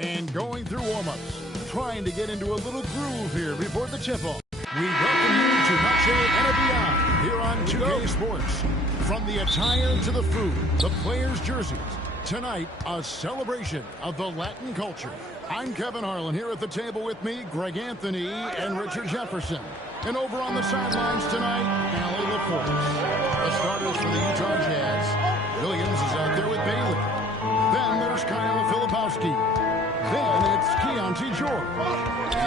And going through warm-ups, trying to get into a little groove here before the tip-off. We welcome you to Noche and Beyond here on 2K Sports. From the attire to the food, the players' jerseys. Tonight, a celebration of the Latin culture. I'm Kevin Harlan here at the table with me, Greg Anthony and Richard Jefferson. And over on the sidelines tonight, Allie LaForce. The starters for the Utah Jazz. Williams is out there with Bailey. Then there's Kyle Filipowski. Then it's Keontae George.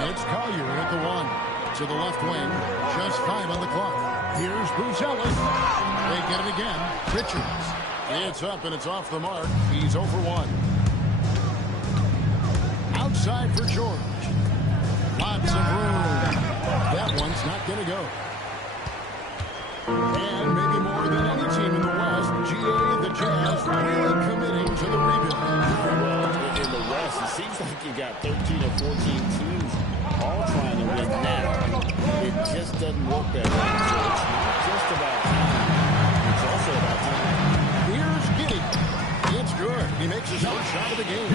It's Collier at the one. To the left wing, just 5 on the clock. Here's Bruce Ellis. They get it again. Richards. It's up and it's off the mark. He's 0 for 1. Outside for George. Lots of room. That one's not going to go. And maybe more than any team in the West, GA, the Jazz, really committing to the rebuild. In the West, it seems like you got 13 or 14 teams all trying to win now. It just doesn't work that way. So it's not just about time. It's also about time. Here's Giddey. It's good. He makes his first shot of the game.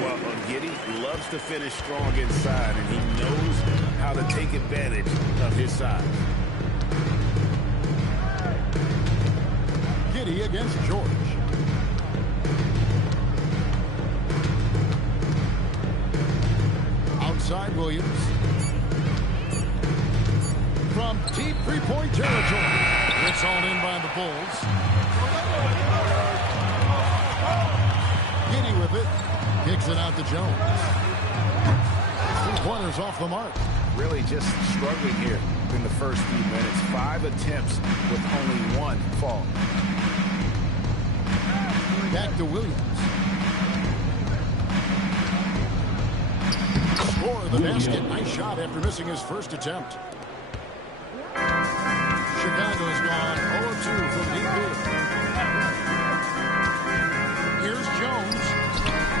Well, Giddey loves to finish strong inside, and he knows how to take advantage of his size. Giddey against George. Outside Williams. From deep three-point territory. It's all in by the Bulls. Giddey with it. Kicks it out to Jones. 3 pointers off the mark. Really just struggling here in the first few minutes. 5 attempts with only 1 fall. Back to Williams. Score the basket. Nice shot after missing his first attempt. Chicago's gone 0-2 from deep mid. Here's Jones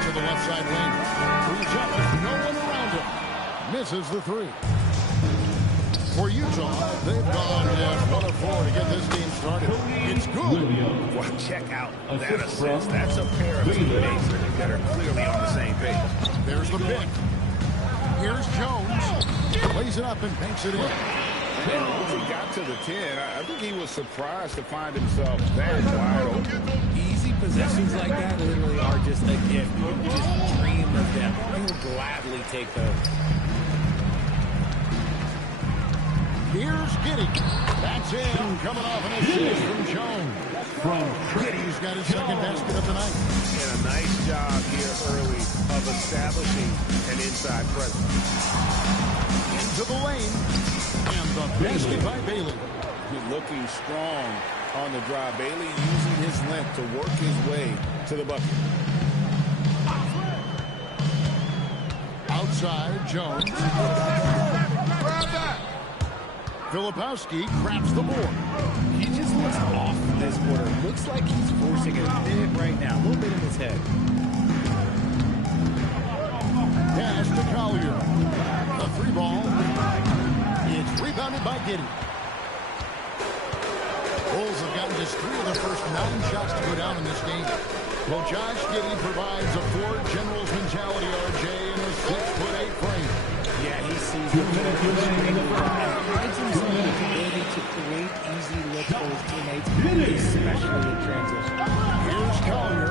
to the left side wing. No one around him. Misses the 3. For Utah, they've gone 1 of 4 to get this game started. It's good. Well, check out that assist. That's a pair of teammates that are clearly on the same page. There's the pick. Here's Jones. Plays it up and banks it in. And once he got to the 10, I think he was surprised to find himself that wide open. Easy possessions like that literally are just a gift. You just dream of them. You will gladly take those. Here's Giddey. That's in. Coming off an assist from Jones. Giddey's got his second basket of the night. And a nice job here early of establishing an inside presence. Into the lane. And the basket by Bailey. He's looking strong on the drive. Bailey using his length to work his way to the bucket. Outside, Jones. Filipowski grabs the board. He just looks off this quarter. Looks like he's forcing it a bit right now. A little bit in his head. Pass to Collier. The 3-ball. It's rebounded by Giddey. Bulls have gotten just 3 of the first 9 shots to go down in this game. Well, Josh Giddey provides a Ford Generals mentality, RJ, in a 6'8" frame. Yeah, he sees the finds himself with the ability to create easy looks for his teammates, especially in transition. Here's Collier.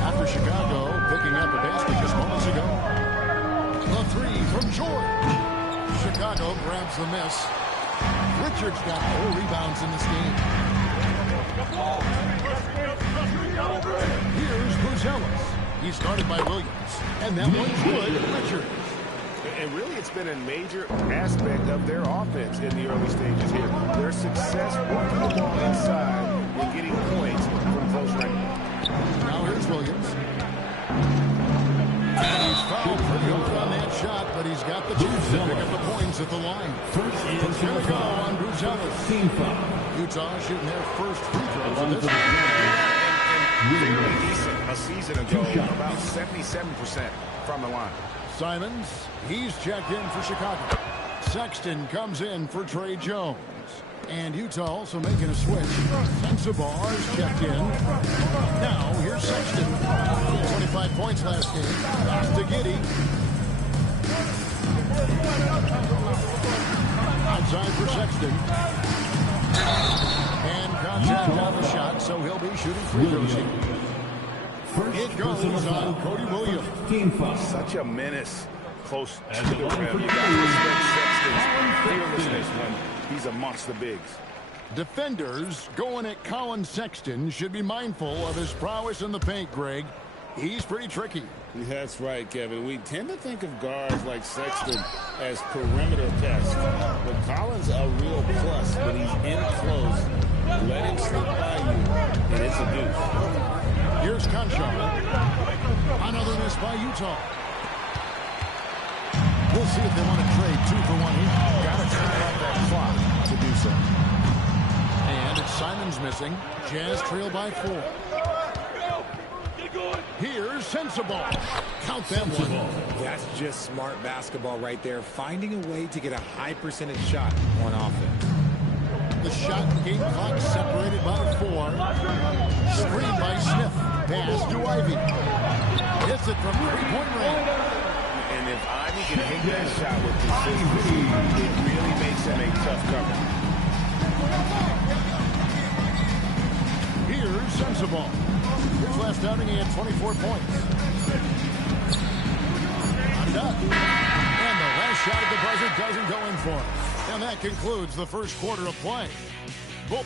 After Chicago picking up a basket just moments ago. The 3 from George. Chicago grabs the miss. Richards got 4 rebounds in this game. Here's Bruce Ellis. He started by Williams. And that one's good. Richards. And really, it's been a major aspect of their offense in the early stages here. Their success working the ball inside and getting points from close range. Now here's Williams. And he's fouled pretty hard on that shot, but he's got the chance to pick up the points at the line. It's going to go on Bruce Ellis. Utah shooting their first free throws in this game. Very decent a season ago, about 77% from the line. Simons, he's checked in for Chicago. Sexton comes in for Trey Jones. And Utah also making a switch. Sensabaugh is checked in. Now, here's Sexton. 25 points last game. To Giddey. Outside for Sexton. And contact on the shot, so he'll be shooting free throws here. It goes on Cody Williams. Such a menace close to the rim. You got to respect Sexton's fearlessness when he's amongst the bigs. Defenders going at Colin Sexton should be mindful of his prowess in the paint, Greg. He's pretty tricky. That's right, Kevin. We tend to think of guards like Sexton as perimeter pests, but Collins a real plus when he's in close. Let him slip by you, and it's a deuce. Here's Conchar. Another miss by Utah. We'll see if they want to trade 2 for 1 here. Got to time out that clock to do so. And it's Simon's missing. Jazz trail by 4. Here's Sensabaugh. Count them one. That's just smart basketball right there. Finding a way to get a high percentage shot on offense. The shot game clock separated by 4. Screen by Smith. Pass to Ivy. Hits it from 3-point range. And if Ivy can hit that shot with consistency, it really makes him a tough cover. Here's Sensabaugh. His last outing, he had 24 points. I'm up. And the last shot at the buzzer doesn't go in for him. And that concludes the first quarter of play. Boom.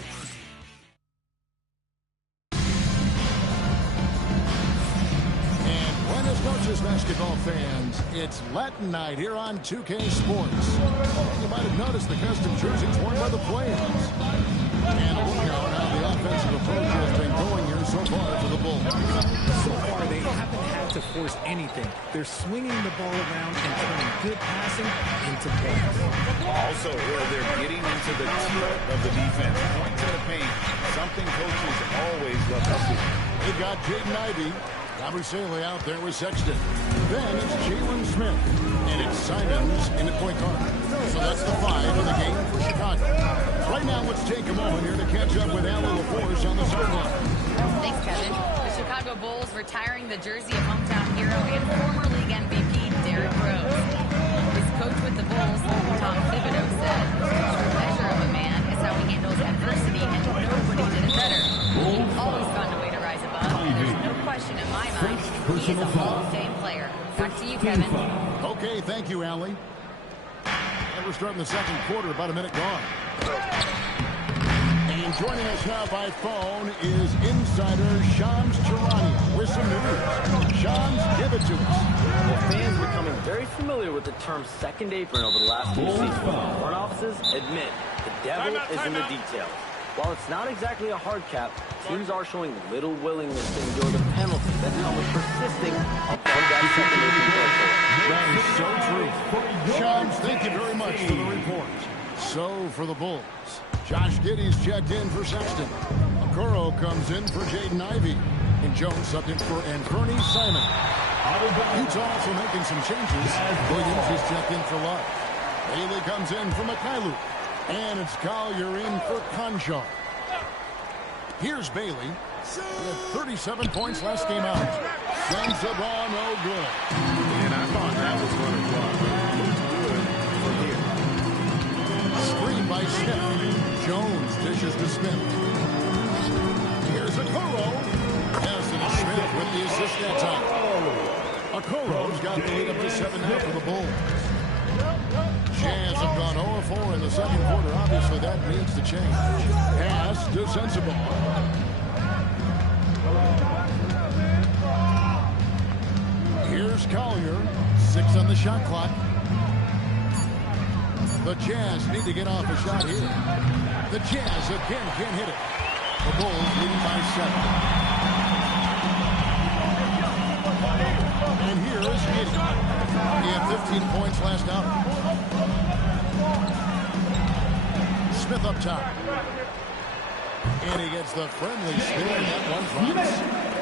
And buenas noches, basketball fans. It's Latin night here on 2K Sports. You might have noticed the custom jerseys worn by the players. And look how the offensive approach has been going here so far for the Bulls. So far, they haven't had to force anything. They're swinging the ball around and turning good passing into points. Also, they're getting into the teeth of the defense. Points in the paint, something coaches always love to see. They've got Jaden Ivey. Abusele out there with Sexton. Then it's Jalen Smith. And it's Simons in the point guard. So that's the 5 of the game for Chicago. Right now, let's take a moment here to catch up with Allie LaForce on the sideline. Thanks, Kevin. The Chicago Bulls retiring the jersey of hometown hero and former league MVP Derrick Rose. His coach with the Bulls, Tom Thibodeau, said, "The measure of a man is how he handles adversity, and nobody did it better. He always found a way to rise above, and there's no question in my mind he is a Hall of Fame player." Back to you, Kevin. Okay, thank you, Allie. And we're starting the second quarter, about a minute gone. And joining us now by phone is insider Shams Charania with some news. Shams, give it to us. Well, fans are becoming very familiar with the term second apron over the last 2 seasons. Front offices admit the devil is in the details. While it's not exactly a hard cap, teams are showing little willingness to endure the penalties that come with persisting above that second apron threshold. That is so true. Shams, thank you very much for the report. So for the Bulls, Josh Giddey's checked in for Sexton. Okoro comes in for Jaden Ivey. And Jones subbed in for Anthony Simon. Utah also making some changes. Williams is checked in for Love. Bailey comes in for Mikhailuk. And it's Collier in for Conchar. Here's Bailey. He had 37 points last game out. Sends the ball, no good. And I thought that was going to drop. Screen by Smith. Jones dishes to Smith. Here's Okoro. Pass to Smith with the assist that time. Okoro's got the lead up to 7 now for the Bulls. Jazz have gone 0-4 in the second quarter. Obviously, that needs to change. Pass to Sensabaugh. Here's Collier. 6 on the shot clock. The Jazz need to get off a shot here. The Jazz again can't hit it. The Bulls leading by 7. And here is Giddey. He had 15 points last outing. Smith up top. And he gets the friendly spin. That one drops.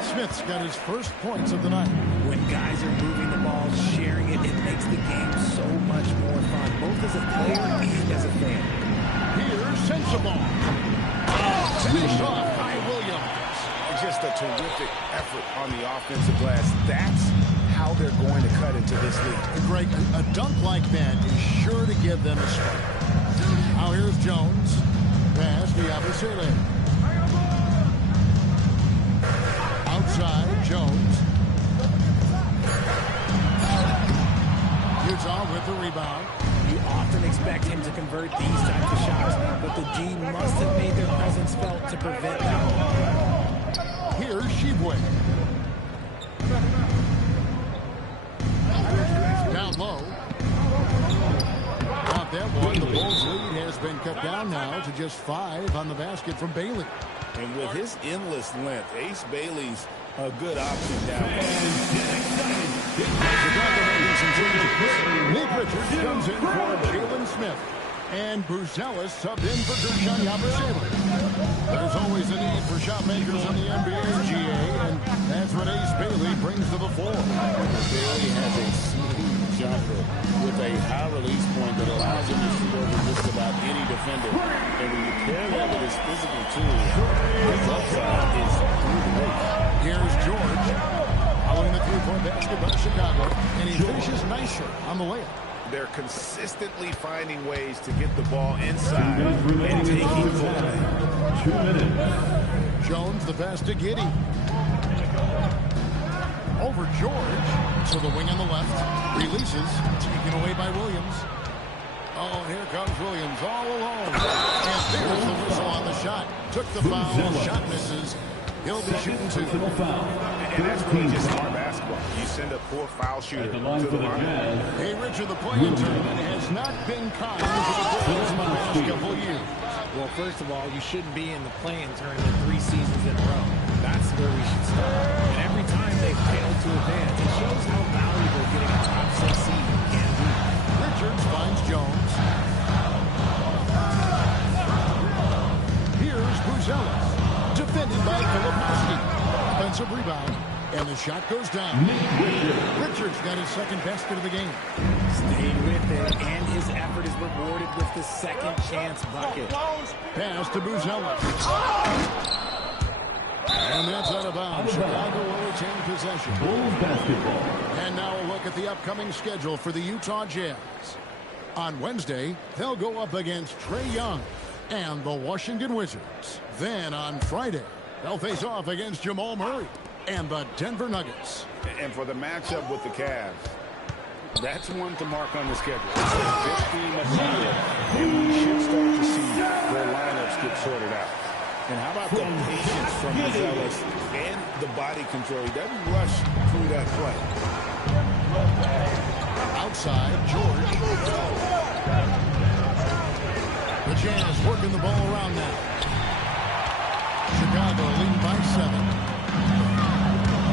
Smith's got his first points of the night. When guys are moving the ball, sharing it, it makes the game so much more fun, both as a player and as a fan. Here's Sensabaugh. terrific effort on the offensive glass. That's how they're going to cut into this league. Greg, a dunk like that is sure to give them a spark. Now here's Jones. Pass to Yabusele. Outside, Jones. Utah with the rebound. You often expect him to convert these types of shots, but the D must have made their presence felt to prevent that. Here's Shibwe. Down low. Got that one. The Bulls' lead has been cut down now to just 5 on the basket from Bailey. And with his endless length, Ace Bailey's a good option down there. Nick Richards comes in for Jalen Smith. And Buzelis subbed in for Gershon Yabusele. There's always a need for shot makers in the NBA, GA, and that's what Ace Bailey brings to the floor. Bailey has a smooth jumper with a high release point that allows him to shoot over just about any defender. And when you pair that with his physical tools, his upside is through the roof. Here's George, following the three-point basket by Chicago, and he finishes nicer on the layup. They're consistently finding ways to get the ball inside and taking full advantage. 2 minutes. Jones, the pass to Giddey. Over George to the wing on the left. Releases, taken away by Williams. Oh, here comes Williams all alone. And there's the whistle on the shot. Took the foul, shot misses. He'll be shooting 2. And that's really just smart basketball. You send a poor foul shooter to the line. Hey, Richard, the play-in tournament has not been kind to the Bulls in the past couple years. Well, first of all, you shouldn't be in the play-in tournament 3 seasons in a row. That's where we should start. And every time they've failed to advance, it shows how valuable getting a top 6 seed can be. Richards finds Jones. Here's Buzelis. Defended by Filipowski. Offensive rebound. And the shot goes down. Richards got his second basket of the game. Stayed with it, and his effort is rewarded with the second chance bucket. Pass to Buzelis. And that's out of bounds. Chicago will retain possession. Bulls basketball. And now a look at the upcoming schedule for the Utah Jazz. On Wednesday, they'll go up against Trae Young and the Washington Wizards. Then on Friday, they'll face off against Jamal Murray and the Denver Nuggets. And for the matchup with the Cavs, that's one to mark on the schedule. It's the fifth game of the year, and we should start to see their lineups get sorted out. And how about the patience from Buzelis and the body control? He doesn't rush through that play. Outside, George. The Jazz working the ball around now. Chicago leading by 7.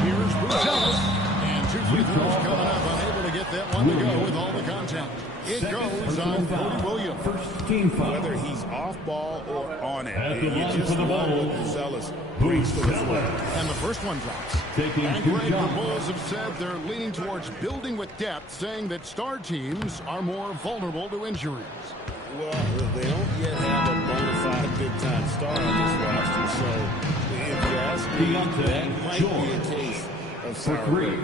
Here's Buzelis. And 2 free throws coming up. Unable to get that one to go with all the contact. It goes on Cody Williams. First team foul. Whether he's off ball or on it, At the you line just for the love ball, what Buzelis brings to the floor. And the first one drops. Taking And 2 Greg, the shots. Bulls have said they're leaning towards building with depth, saying that star teams are more vulnerable to injuries. Well, they don't yet have a bona fide big-time star on this roster, so if you ask me, that might be a case of For sour 3.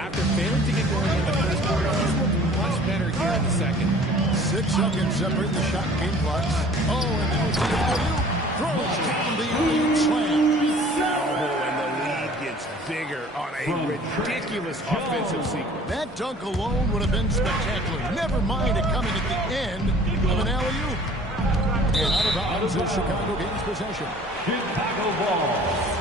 After failing to get going in the first quarter, he's looked much better here in the second. 6 seconds separate the shot game clock. Oh, and now it's the alley-oop. Throws down the alley-oop slam. Oh, and the lead gets bigger on a ridiculous offensive sequence. That dunk alone would have been spectacular. Never mind it coming at the end of an alley-oop. And out of bounds as Chicago gains possession. Chicago ball.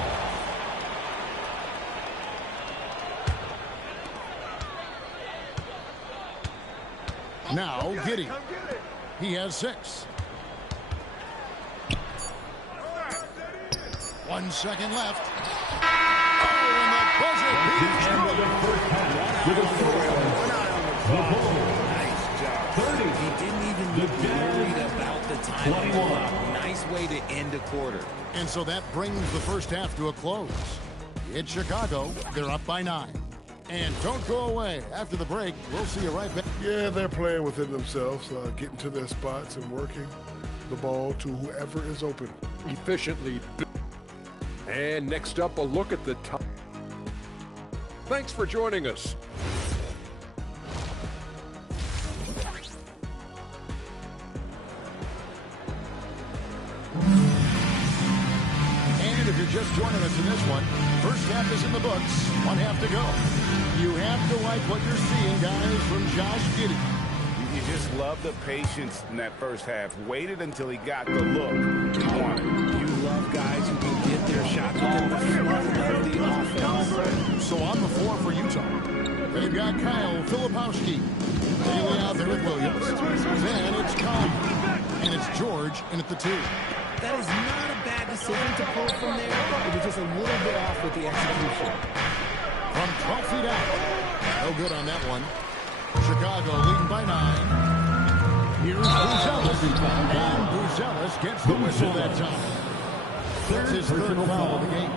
Now Giddey. He has 6. 1 second left. Oh, and the buzzer beats Nice job. 30. He didn't even look worried about the time. 21. Nice way to end a quarter. And so that brings the first half to a close. It's Chicago. They're up by 9. And don't go away. After the break, we'll see you right back. Yeah, they're playing within themselves, getting to their spots and working the ball to whoever is open efficiently. And next up, a look at the top. Thanks for joining us. And if you're just joining us in this one, first half is in the books. 1 half to go. You have to like what you're seeing, guys, from Josh Giddey. You just love the patience in that first half. Waited until he got the look he wanted. You love guys who can get their shot within the flow of the offense. So on the floor for Utah, they've got Kyle Filipowski. Bailey out there with Williams. Then it's Collier. And it's George in at the 2. That is not a bad decision to pull from there. It was just a little bit off with the execution. From 12 feet out. No good on that one. Chicago leading by 9. Here's Buzelis. And Buzelis gets the whistle that time. That's his third foul of the game.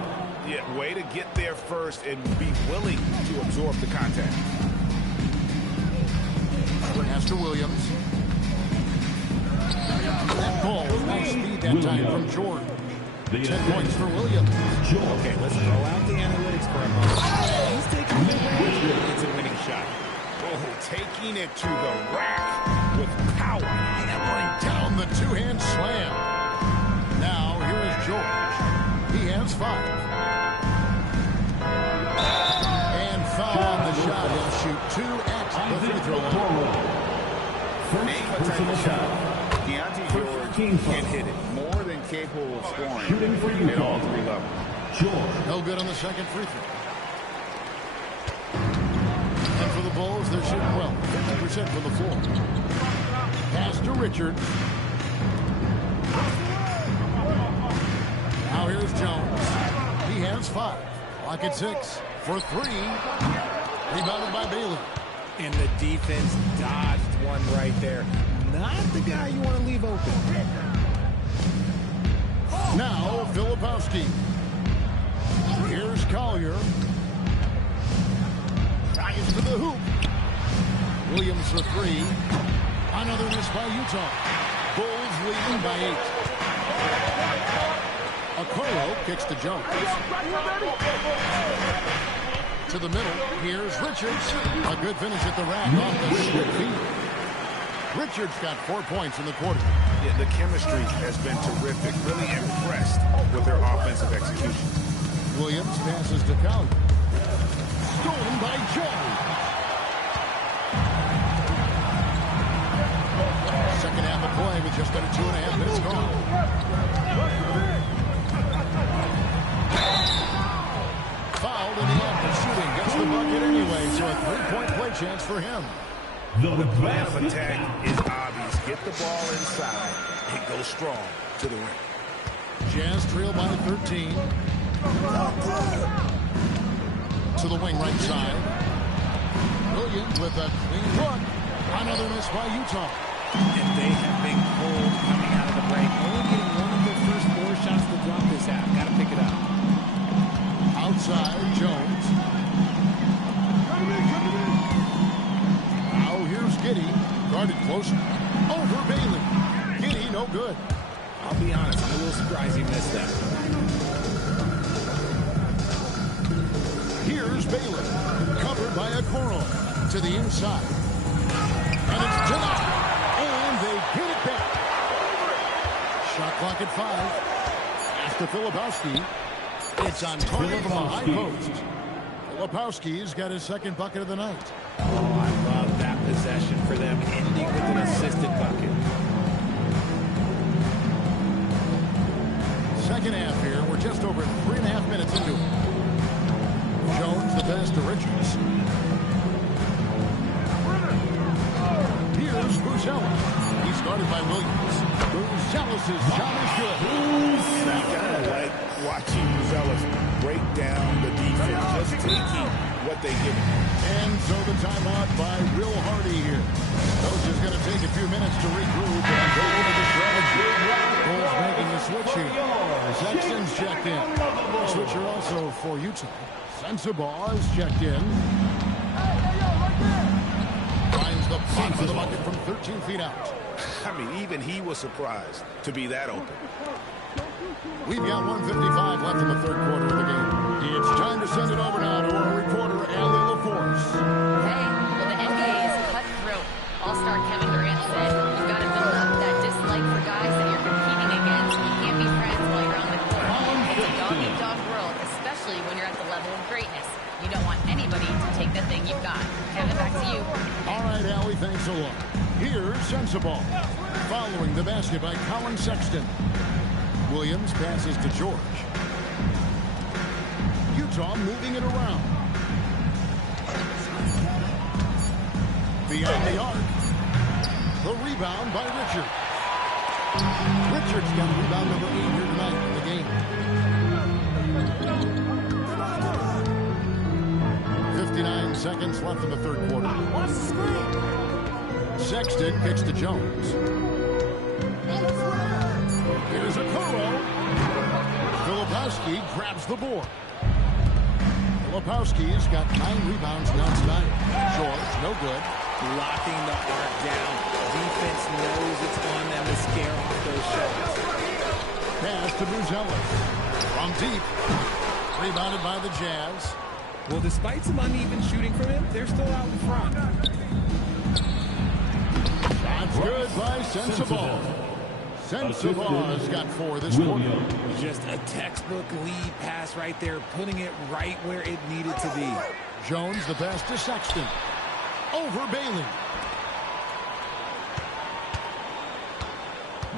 Yeah, way to get there first and be willing to absorb the contact. Pass to Williams. That ball with nice speed that time from George. 10 points for Williams. Okay, let's throw out the analytics for a moment. He's taking the advantage. It's a winning shot. Oh, taking it to the rack with power. Hammering down the two-hand slam. Now, here is George. He has 5. And foul on the shot. He'll shoot 2 at the free throw line. Personal shot. Deontay George can hit it. More than capable of scoring. Shooting for you at all 3 levels. George. No good on the second free throw. And for the Bulls, they're shooting well. 50% from the floor. Pass to Richards. Now here's Jones. He has 5. Clock at 6 for 3. Rebounded by Bailey. And the defense dodged one right there. Not the guy you want to leave open. Now, Filipowski. Here's Collier. Drives to the hoop. Williams for 3. Another miss by Utah. Bulls leading by 8. Okoro kicks to Jones. To the middle. Here's Richards. A good finish at the rack off the short feet. Richards got 4 points in the quarter. Yeah, the chemistry has been terrific. Really impressed with their offensive execution. Williams passes to Collier. Stolen by Jones. Second half of play with just under 2.5 minutes gone. Fouled in the act of shooting. Gets the bucket anyway, so a 3-point play chance for him. The plan of attack is obvious. Get the ball inside and go strong to the ring. Jazz trail by 13. To the wing right side. Williams with a clean look. Another miss by Utah. And they have been cold coming out of the break. Only getting one of their first 4 shots to drop this half. Got to pick it up. Outside, Jones. Now here's Giddey. Guarded closer. Over Bailey. Giddey, no good. I'll be honest, I'm a little surprised he missed that. Here's Bailey. Covered by Okoro. To the inside. And it's denied. And they get it back. Shot clock at 5. After Filipowski. It's on target from the high post. Filipowski's got his second bucket of the night. Oh, I love that possession for them, ending with an assisted bucket. Second half here. We're just over 3.5 minutes into it. Jones the pass to Richards. Here's Buzelis. He started by Williams. Buzelis' shot is good. I kind of like watching Buzelis break down the defense, just taking what they give him. And so the timeout by Will Hardy here. Coach is going to take a few minutes to regroup and go over the strategy. Bulls making a switch here. Sexton's checked in. Switcher also for Utah. Sensabaugh is checked in. Finds the bottom of the bucket from 13 feet out. I mean, even he was surprised to be that open. We've got 1:55 left in the third quarter of the game. It's time to send it over now to our reporter, Allie LaForce. Hey, well, the NBA is cutthroat. All-star Kevin Durant said, you've got to build up that dislike for guys that you're competing against. You can't be friends while you're on the court. It's a dog-eat-dog world, especially when you're at the level of greatness. You don't want anybody to take the thing you've got. Kevin, back to you. All right, Allie, thanks a lot. Here's Sensible. Following the basket by Colin Sexton. Williams passes to George. Utah moving it around. Beyond the arc. The rebound by Richard. Richard's got rebound number 8 here tonight in the game. 59 seconds left in the third quarter. Sexton kicks to Jones. Here's a Kuro. Filipowski grabs the board. Filipowski's got 9 rebounds now tonight. George, no good. Locking the arc down. Defense knows it's on them to scare off those shots. Pass to Bruzelis. From deep. Rebounded by the Jazz. Well, despite some uneven shooting from him, they're still out in front. That's good by Sensible. Sensibal's got 4 this quarter. Just a textbook lead pass right there, putting it right where it needed to be. Jones, the pass to Sexton. Over Bailey.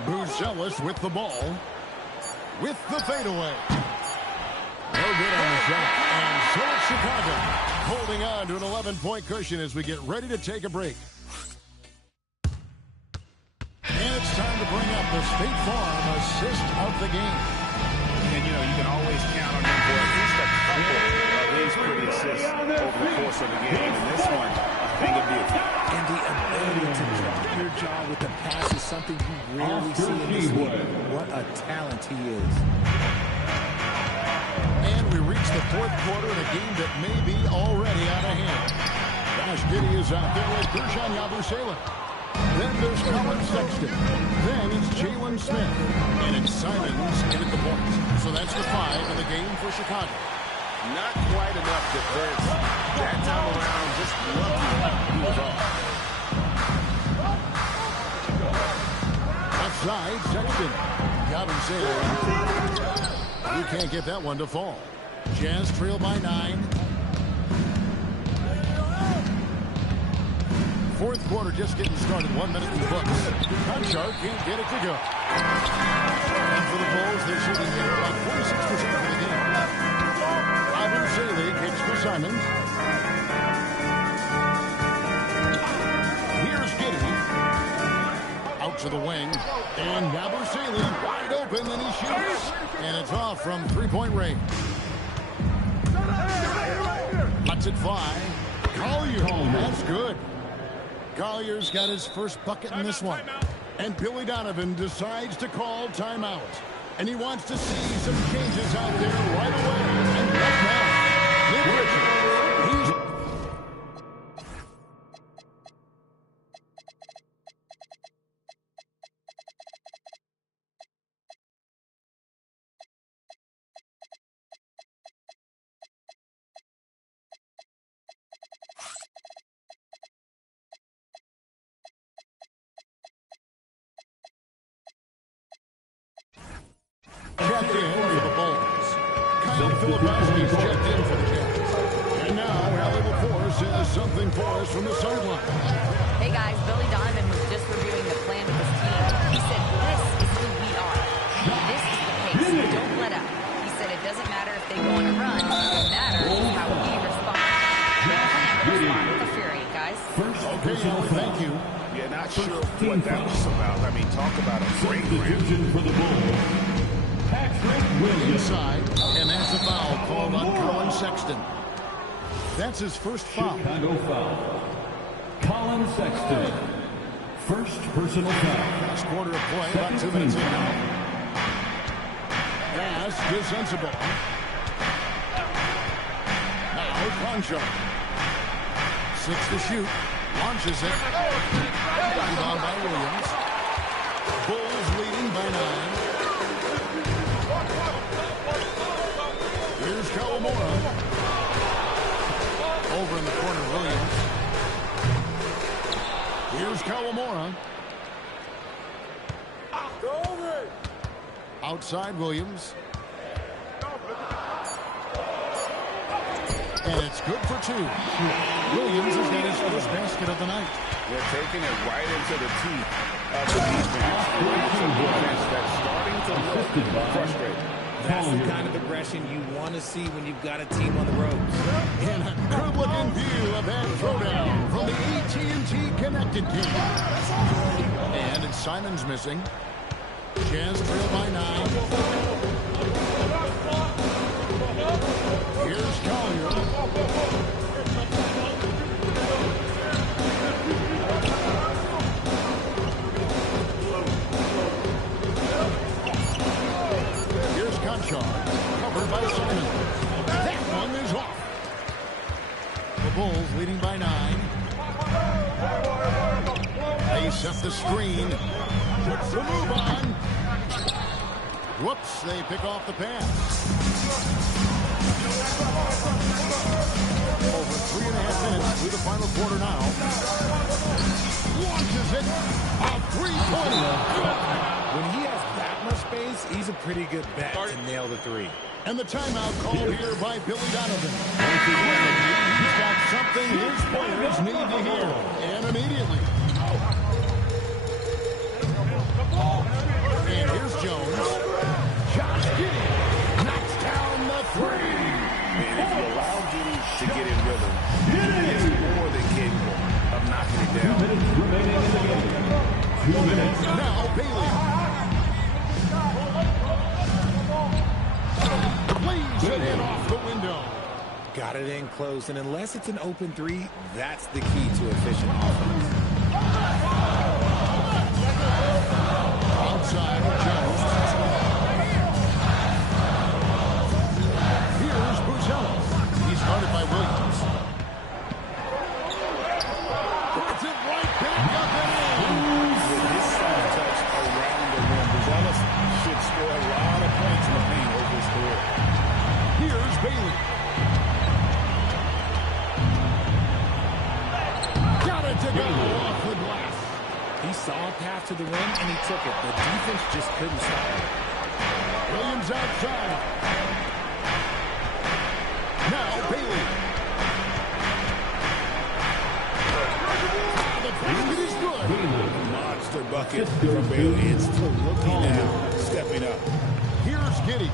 Bruzelis with the ball. With the fadeaway. No good on the shot. And so it's Chicago holding on to an 11-point cushion as we get ready to take a break. And it's time to bring up the State Farm assist of the game. And, you know, you can always count on him for at least a couple of his pretty assists over the course of the game. And this one, a thing of beauty. And the ability to drop your jaw with the pass is something you rarely see in this league. What a talent he is. And we reach the fourth quarter in a game that may be already out of hand. Josh Giddey is out there with Bershon Yabusele. Then there's Colin Sexton. Then it's Jalen Smith. And it's Simons in at the point. So that's the 5 in the game for Chicago. Not quite enough defense. That time around, just lucky he was off. Outside, Sexton. Yabusele. You can't get that one to fall. Jazz trail by 9. Fourth quarter just getting started. 1 minute in the books. Conchar can't get it to go. And for the Bulls, they're shooting here about 46% for the game. Yabusele kicks to Simons. Here's Giddey. Out to the wing. And Yabusele wide open, and he shoots. And it's off from three-point range. Lets it fly. Collier. That's good. Collier's got his first bucket in this one. And Billy Donovan decides to call timeout. And he wants to see some changes out there right away. And right now, Nick Richards. Checked in for the Bulls. Kyle Filipowski's checked in for the Jazz. And now, Allie LaForce has something for us from the sideline. Hey guys, Billy Donovan was just reviewing the plan with his team. He said, this is who we are. This is the pace. Don't let up. He said it doesn't matter if they go on a run. What matters is how we respond. We plan to respond with a fury, guys. Okay, Allie, thank you. Yeah, not sure what that was about. I mean, talk about a great for the Bulls. Inside, and that's a foul called on Colin Sexton. That's his first foul. Chicago foul. Colin Sexton. First personal foul. Last quarter of play, about 2 minutes in now. Pass to Sensible. Now Conchar. 6 to shoot. Launches it. Rebound by Williams. Bulls leading by 9. Here's Kawamura. Outside Williams. And it's good for two. Williams has got his first basket of the night. They're taking it right into the teeth of the defense. It's a defense that's starting to look frustrated. That's the kind of aggression you want to see when you've got a team on the ropes. And a good-looking view of that throwdown from the AT&T Connected team. And it's Simon's missing. Jazz trail by 9. Here's Collier. Here's Conchar, covered by Simon. That one is off. The Bulls leading by 9. They set the screen. Puts the move on. Whoops, they pick off the pass. Over 3.5 minutes through the final quarter now. Launches it. A three-pointer. When he has that much space, he's a pretty good bet to nail the three. And the timeout called here by Billy Donovan. He's got something his players need to hear. And immediately. And here's Jones. Josh Giddey knocks down the three. And if you allow Giddey to get in rhythm, he's more than capable of knocking it down. 2 minutes remaining in the game. 2 minutes. Now Bailey. Plays it in off the window. Got it in close, and unless it's an open three, that's the key to efficient offense. Outside Jones. Here's Buzello. He's guarded by Williams. Puts it right back up and in. With his soft touch around the rim, Buzello should score a lot of points in the paint over his career. Here's Bailey. Got it to go off the glass. He saw a path to the rim, and he took it. The defense just couldn't stop it. Williams outside. Now Bailey. The basket is good. Monster bucket from Bailey. It's still looking now, stepping up. Here's Giddey.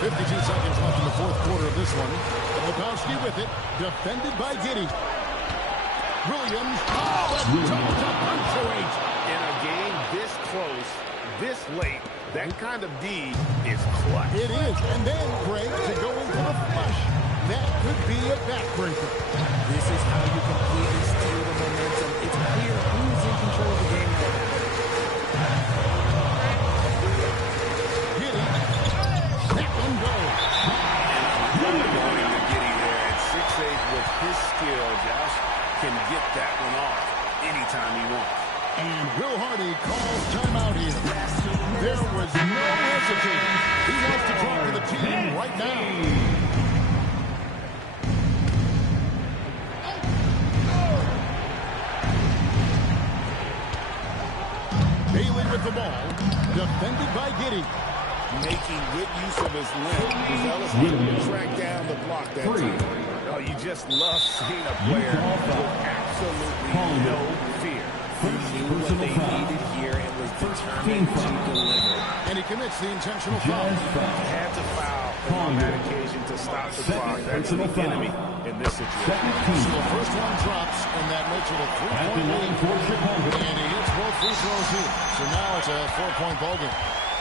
52 seconds left in the fourth quarter of this one. Lebowski with it. Defended by Giddey. Williams. Oh, that's tough to punctuate. In a game this close, this late, that kind of D is clutch. It is. And then, Greg, to go into the flush. That could be a backbreaker. This is how you completely steal the momentum. It's clear who's in control of the game right now. Giddey. That one goes. Going to Giddey there at 6'8" with his skill. Josh can get that one off anytime he wants. And Will Hardy calls timeout here. There was no hesitation. He wants to talk to the team right now. Bailey with the ball. Defended by Giddey. Making good use of his length. Buzello's able to track down the block that time. Oh, you just love seeing a player with absolutely no fear. He knew what they needed here and was determined to deliver. And he commits the intentional foul. Had to foul on that occasion to stop the clock. That's the enemy in this situation. So the first one drops, and that makes it a 3-point lead. And he hits both free throws here. So now it's a 4-point ball game.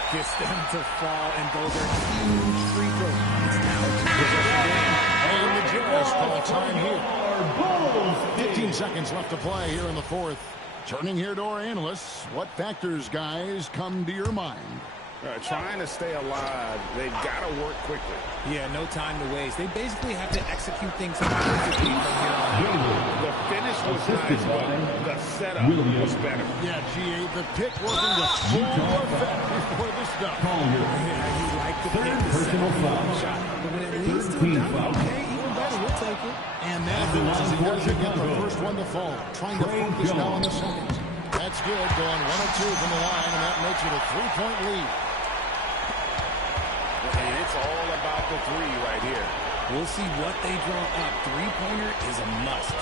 Gets them to fall, and those are huge free throws. It's now a 2-possession game. And the Jazz call time here. 15 seconds left to play here in the fourth. Turning here to our analysts, what factors, guys, come to your mind? Trying to stay alive, they've got to work quickly. Yeah, no time to waste. They basically have to execute things perfectly from here on. The finish was nice, but the setup was better. Yeah, GA, the pick wasn't the full effect before the stuff. Yeah, you like the pick, the personal foul shot. But when it leads to the dunk, okay, even better, we'll take like it. And that is he doesn't get the first one to fall. Trying to focus now on the second. That's good. Going 1 of 2 from the line, and that makes it a 3-point lead. And it's all about the three right here. We'll see what they draw up. Three-pointer is a must.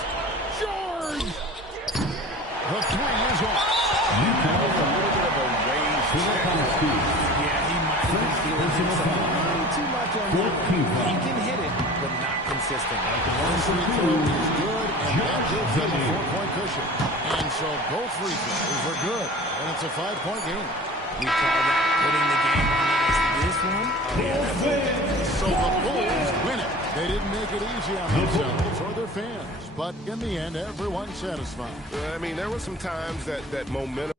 George! The three is off. A little bit of a raised check. Yeah, he might have been feeling himself too much on that one. He can hit it, but not consistent. One free throw is good, and that gives them a 4-point cushion. And so both free throws are good, and it's a 5-point game. We call that putting the game on ice. This one, so the Bulls win it. They didn't make it easy on themselves or their fans, but in the end, everyone's satisfied. I mean, there were some times that momentum